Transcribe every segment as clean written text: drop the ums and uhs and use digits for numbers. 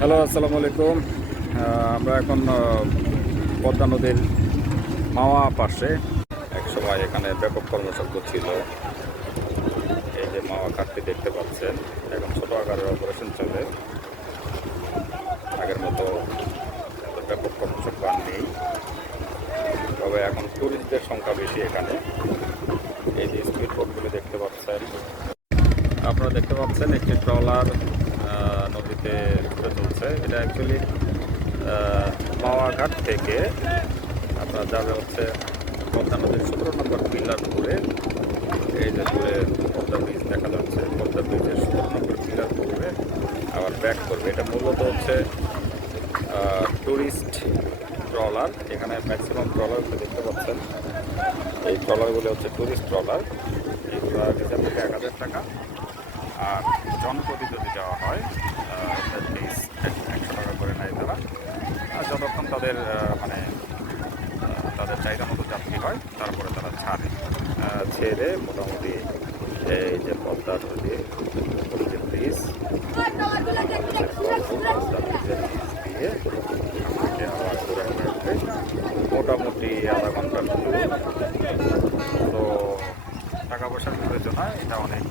Hello, আসসালামু আলাইকুম। আমরা এখন পদ্মা নদীর মাওয়া পাশে। এক সময় এখানে ব্যাপক কর্মযজ্ঞ ছিল। এই যে মাওয়া ঘাটটি দেখতে পাচ্ছেন, এখন ছোট আকারের অপারেশন চলে। আগের মতো এত ব্যাপক কর্মযজ্ঞ আর নেই, তবে এখন টুরিস্টদের সংখ্যা বেশি এখানে। এই যে স্পিড বোটগুলো দেখতে পাচ্ছেন, আপনারা দেখতে পাচ্ছেন একটি ট্রলার নদীতে ঘুরে চলছে। এটা অ্যাকচুয়ালি মাওয়া ঘাট থেকে আপনার যাবে হচ্ছে পদ্মা নদীর 17 নম্বর পিলার ঘুরে। এই যে দূরে পদ্মা ব্রিজ দেখা যাচ্ছে, পদ্মা ব্রিজের 17 নম্বর পিলার ঘুরে আবার ব্যাক করবে। এটা মূলত হচ্ছে টুরিস্ট ট্রলার। এখানে ম্যাক্সিমাম ট্রলারগুলো দেখতে পাচ্ছেন, এই ট্রলারগুলো হচ্ছে টুরিস্ট ট্রলার। এগুলো রিজার্ভ থেকে 1000 টাকা, আর জনপ্রতি যদি যাওয়া হয় ফিস 100 টাকা করে নেয় তারা। আর যতক্ষণ তাদের তাদের চাহিদা মতো যাত্রী হয় তারপরে তারা ছেড়ে মোটামুটি এই যে পদ্মা নদী যে ব্রিজ, পদ্মা ব্রিজের নিচ দিয়ে আমাকে আবার ঘুরে আসবে মোটামুটি আধা ঘন্টার মতো। তো টাকা পয়সার বিবেচনায় এটা অনেক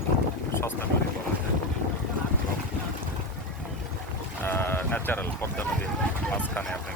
সস্তা করে বলা যায়। ন্যাচারাল পদ্মা নদীর মাঝখানে আপনি